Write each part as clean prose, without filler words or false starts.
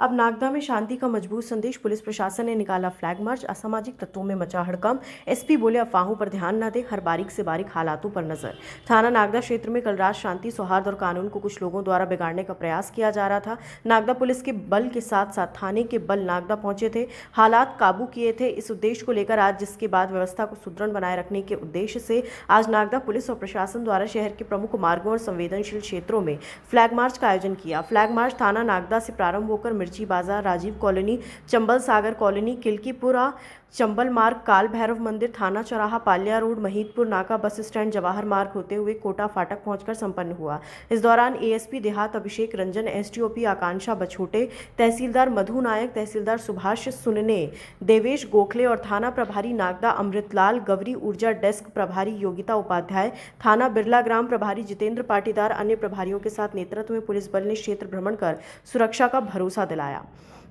अब नागदा में शांति का मजबूत संदेश। पुलिस प्रशासन ने निकाला फ्लैग मार्च। असामाजिक तत्वों में मचा हड़कंप। एसपी बोले अफवाहों पर ध्यान न दें, हर बारीक से बारीक हालातों पर नजर। थाना नागदा क्षेत्र में कल रात शांति सौहार्द और कानून को कुछ लोगों द्वारा बिगाड़ने का प्रयास किया जा रहा था। नागदा पुलिस के बल के साथ साथ थाने के बल नागदा पहुंचे थे, हालात काबू किए थे। इस उद्देश्य को लेकर आज जिसके बाद व्यवस्था को सुदृढ़ बनाए रखने के उद्देश्य से आज नागदा पुलिस और प्रशासन द्वारा शहर के प्रमुख मार्गों और संवेदनशील क्षेत्रों में फ्लैग मार्च का आयोजन किया। फ्लैग मार्च थाना नागदा से प्रारंभ होकर मिर्ची बाजार, राजीव कॉलोनी, चंबल सागर कॉलोनी, किलकीपुरा, चंबल मार्ग, काल भैरव मंदिर, थाना चौराहा, पाल्या रोड, महीदपुर नाका, बस स्टैंड, जवाहर मार्ग होते हुए कोटा फाटक पहुंचकर संपन्न हुआ। इस दौरान एएसपी देहात अभिषेक रंजन, एसडीओपी आकांक्षा बछोटे, तहसीलदार मधु नायक, तहसीलदार सुभाष सुनने, देवेश गोखले और थाना प्रभारी नागदा अमृतलाल गवरी, ऊर्जा डेस्क प्रभारी योगिता उपाध्याय, थाना बिरला ग्राम प्रभारी जितेंद्र पाटीदार, अन्य प्रभारियों के साथ नेतृत्व में पुलिस बल ने क्षेत्र भ्रमण कर सुरक्षा का भरोसा दिलाया।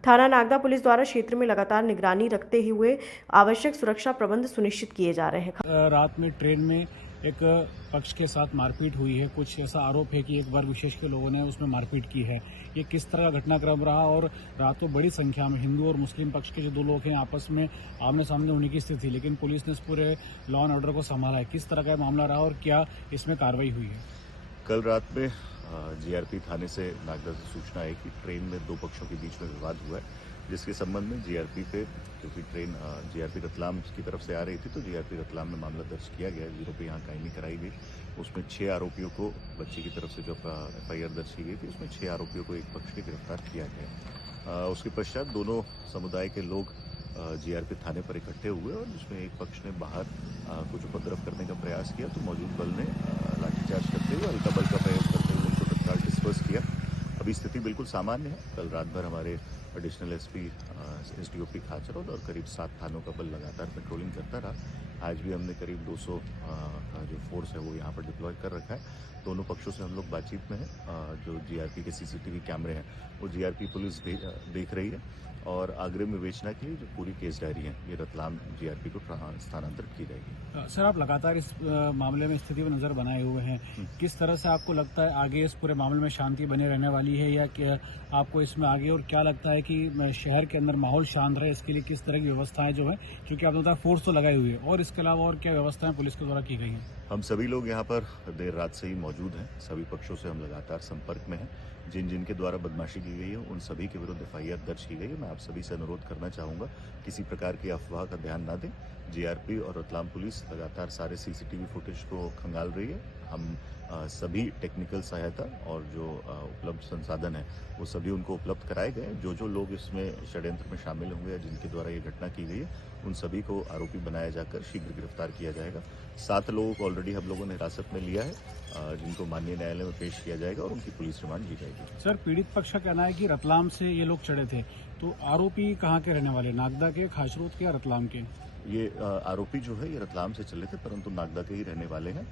थाना नागदा पुलिस द्वारा क्षेत्र में लगातार निगरानी रखते हुए आवश्यक सुरक्षा प्रबंध सुनिश्चित किए जा रहे हैं। रात में ट्रेन में एक पक्ष के साथ मारपीट हुई है। कुछ ऐसा आरोप है कि एक वर्ग विशेष के लोगों ने उसमें मारपीट की है। ये किस तरह का घटनाक्रम रहा और रात को बड़ी संख्या में हिंदू और मुस्लिम पक्ष के जो दो लोग हैं आपस में आमने सामने होने की स्थिति थी, लेकिन पुलिस ने इस पूरे लॉ एंड ऑर्डर को संभाला है। किस तरह का मामला रहा और क्या इसमें कार्रवाई हुई है? कल रात में जीआरपी थाने से नागदा से सूचना आई कि ट्रेन में दो पक्षों के बीच में विवाद हुआ है, जिसके संबंध में जीआरपी पे, क्योंकि ट्रेन जीआरपी रतलाम की तरफ से आ रही थी तो जीआरपी रतलाम में मामला दर्ज किया गया, 0 पे यहाँ कायमी कराई गई। उसमें 6 आरोपियों को, बच्ची की तरफ से जो एफआईआर दर्ज की गई थी उसमें 6 आरोपियों को एक पक्ष के गिरफ्तार किया गया। उसके पश्चात दोनों समुदाय के लोग जीआरपी थाने पर इकट्ठे हुए और जिसमें एक पक्ष ने बाहर कुछ उपद्रव करने का प्रयास किया तो मौजूद बल ने लाठीचार्ज करते हुए, हल्का बल का प्रयोग करते हुए उनको तत्काल डिस्पर्स किया। अभी स्थिति बिल्कुल सामान्य है। कल रात भर हमारे एडिशनल एसपी एसडीओपी खाचरोद और करीब 7 थानों का बल लगातार पेट्रोलिंग करता रहा। आज भी हमने करीब 200 का जो फोर्स है वो यहाँ पर डिप्लॉय कर रखा है। दोनों पक्षों से हम लोग बातचीत में हैं। जो जीआरपी के सीसीटीवी कैमरे हैं वो जीआरपी पुलिस देख रही है और अग्रिम विवेचना के लिए जो पूरी केस डायरी है ये रतलाम जीआरपी को स्थानांतरित की जाएगी। सर, आप लगातार इस मामले में स्थिति पर नजर बनाए हुए हैं। किस तरह से आपको लगता है आगे इस पूरे मामले में शांति बने रहने वाली है या क्या आपको इसमें आगे और क्या लगता है कि शहर के अंदर माहौल शांत रहे, इसके लिए किस तरह की व्यवस्थाएं जो है, क्योंकि आपने बताया फोर्स तो लगाई हुई है, और इसके अलावा और क्या व्यवस्थाएं पुलिस के द्वारा की गई हैं? हम सभी लोग यहाँ पर देर रात से ही मौजूद हैं। सभी पक्षों से हम लगातार संपर्क में हैं। जिनके द्वारा बदमाशी की गई है उन सभी के विरुद्ध एफआईआर दर्ज की गई है। मैं आप सभी से अनुरोध करना चाहूँगा, किसी प्रकार की अफवाह का ध्यान ना दें। जीआरपी और रतलाम पुलिस लगातार सारे सीसीटीवी फुटेज को खंगाल रही है। हम सभी टेक्निकल सहायता और जो उपलब्ध संसाधन है वो सभी उनको उपलब्ध कराए गए। जो लोग इसमें षड्यंत्र में शामिल होंगे या जिनके द्वारा ये घटना की गई है उन सभी को आरोपी बनाया जाकर शीघ्र गिरफ्तार किया जाएगा। 7 लोगों को ऑलरेडी हम लोगों ने हिरासत में लिया है, जिनको माननीय न्यायालय में पेश किया जाएगा और उनकी पुलिस रिमांड ली जाएगी। सर, पीड़ित पक्ष का कहना है कि रतलाम से ये लोग चढ़े थे, तो आरोपी कहाँ के रहने वाले, नागदा के, खाचरोद के या रतलाम के? ये आरोपी जो है ये रतलाम से चले थे परंतु नागदा के ही रहने वाले हैं।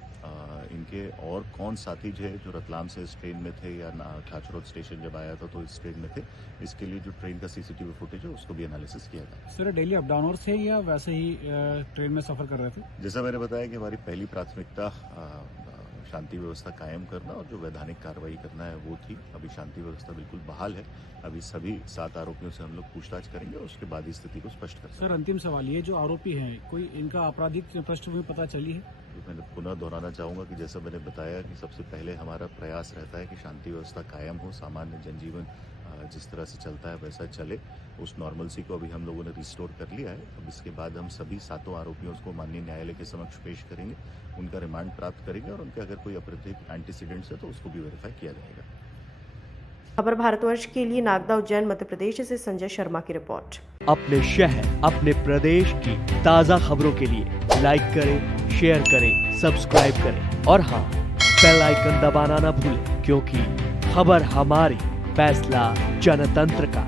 इनके और कौन साथी जो है जो रतलाम से इस ट्रेन में थे या खाचरोद स्टेशन जब आया था तो इस ट्रेन में थे, इसके लिए जो ट्रेन का सीसीटीवी फुटेज है उसको भी एनालिसिस किया था। सर, डेली अप डाउनर थे या वैसे ही ट्रेन में सफर कर रहे थे? जैसा मैंने बताया कि हमारी पहली प्राथमिकता शांति व्यवस्था कायम करना और जो वैधानिक कार्रवाई करना है वो थी। अभी शांति व्यवस्था बिल्कुल बहाल है। अभी सभी 7 आरोपियों से हम लोग पूछताछ करेंगे और उसके बाद ही स्थिति को स्पष्ट करेंगे। सर, अंतिम सवाल, ये जो आरोपी हैं कोई इनका आपराधिक पृष्ठभूमि पता चली है? मैंने पुनः दोहराना चाहूंगा कि जैसा मैंने बताया कि सबसे पहले हमारा प्रयास रहता है कि शांति व्यवस्था कायम हो, सामान्य जनजीवन जिस तरह से चलता है वैसा चले। उस नॉर्मलसी को अभी हम लोगों ने रिस्टोर कर लिया है। अब इसके बाद हम सभी 7 आरोपियों को माननीय न्यायालय के समक्ष पेश करेंगे, उनका रिमांड प्राप्त करेंगे और उनके अगर कोई अपराधिक एंटीसीडेंट्स है तो उसको भी वेरीफाई किया जाएगा। खबर भारतवर्ष के लिए नागदा उज्जैन मध्य प्रदेश से संजय शर्मा की रिपोर्ट। अपने शहर, अपने प्रदेश की ताज़ा खबरों के लिए लाइक करें, शेयर करें, सब्सक्राइब करें और हाँ, बेल आइकन दबाना ना भूलें, क्योंकि खबर हमारी, फैसला जनतंत्र का।